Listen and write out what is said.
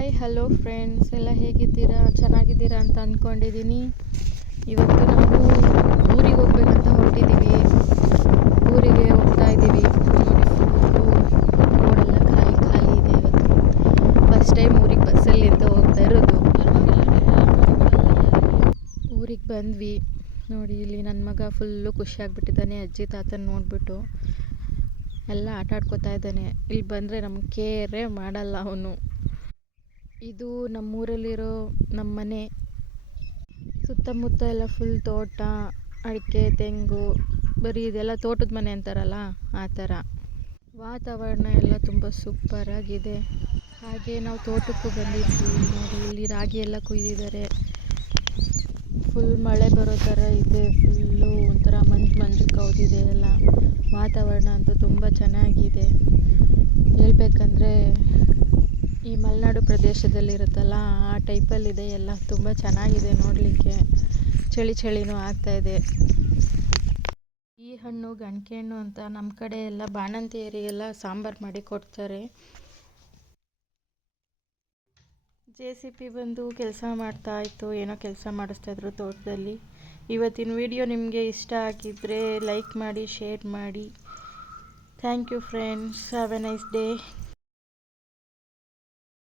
Hi hello friends, ಎಲ್ಲ ಹೇಗಿದ್ದೀರಾ? ಚೆನ್ನಾಗಿದ್ದೀರಾ ಅಂತ ಅಂದ್ಕೊಂಡಿದ್ದೀನಿ. ಇವತ್ತು ನಾವು ಊರಿಗೆ ಹೋಗ್ಬೇಕಂತ ಹೊರಟಿದ್ದೀವಿ. ಊರಿಗೆ ಹೋಗ್ತಾ ಇದ್ದೀವಿ. ನೋಡಿ, ಫುಲ್ಲು ರೋಡೆಲ್ಲ ಖಾಲಿ ಖಾಲಿ ಇದೆ. ಇವತ್ತು ಫಸ್ಟ್ ಟೈಮ್ ಊರಿಗೆ ಬಸ್ಸಲ್ಲಿ ಅಂತ ಹೋಗ್ತಾ ಇರೋದು. ಊರಿಗೆ ಬಂದ್ವಿ. ನೋಡಿ, ಇಲ್ಲಿ ನನ್ನ ಮಗ ಫುಲ್ಲು ಖುಷಿಯಾಗ್ಬಿಟ್ಟಿದ್ದಾನೆ ಅಜ್ಜಿ ತಾತನ ನೋಡಿಬಿಟ್ಟು. ಎಲ್ಲ ಆಟ ಆಡ್ಕೋತಾ ಇದ್ದಾನೆ. ಇಲ್ಲಿ ಬಂದರೆ ನಮ್ಗೆ ಕೇರೇ ಮಾಡಲ್ಲ ಅವನು. ಇದು ನಮ್ಮೂರಲ್ಲಿರೋ ನಮ್ಮ ಮನೆ. ಸುತ್ತಮುತ್ತ ಎಲ್ಲ ಫುಲ್ ತೋಟ, ಅಡಿಕೆ, ತೆಂಗು, ಬರೀ ಇದೆಲ್ಲ ತೋಟದ ಮನೆ ಅಂತಾರಲ್ಲ ಆ ಥರ. ವಾತಾವರಣ ಎಲ್ಲ ತುಂಬ ಸೂಪರಾಗಿದೆ. ಹಾಗೆ ನಾವು ತೋಟಕ್ಕೂ ಬಂದಿದ್ವಿ. ನೋಡಿ, ಇಲ್ಲಿ ರಾಗಿ ಎಲ್ಲ ಕೊಯ್ದಿದ್ದಾರೆ. ಫುಲ್ ಮಳೆ ಬರೋ ಥರ ಇದೆ. ಫುಲ್ಲು ಒಂಥರ ಮಂಜು ಕವಿದಿದೆ ಎಲ್ಲ. ವಾತಾವರಣ ಅಂತೂ ತುಂಬ ಚೆನ್ನಾಗಿದೆ. ಹೇಳ್ಬೇಕಂದ್ರೆ ಈ ಮಲೆನಾಡು ಪ್ರದೇಶದಲ್ಲಿರುತ್ತಲ್ಲ ಆ ಟೈಪಲ್ಲಿದೆ ಎಲ್ಲ. ತುಂಬ ಚೆನ್ನಾಗಿದೆ ನೋಡಲಿಕ್ಕೆ. ಚಳಿನೂ ಆಗ್ತಾಯಿದೆ. ಈ ಹಣ್ಣು ಗಣಕೆ ಹಣ್ಣು ಅಂತ ನಮ್ಮ ಕಡೆ ಎಲ್ಲ ಬಾಣಂತಿಯರಿಗೆಲ್ಲ ಸಾಂಬಾರು ಮಾಡಿ ಕೊಡ್ತಾರೆ. JCB ಬಂದು ಕೆಲಸ ಮಾಡ್ತಾಯಿತ್ತು, ಏನೋ ಕೆಲಸ ಮಾಡಿಸ್ತಾಯಿದ್ರು ತೋಟದಲ್ಲಿ. ಇವತ್ತಿನ ವಿಡಿಯೋ ನಿಮಗೆ ಇಷ್ಟ ಆಗಿದ್ದರೆ ಲೈಕ್ ಮಾಡಿ, ಶೇರ್ ಮಾಡಿ. Thank you friends. Have a nice day.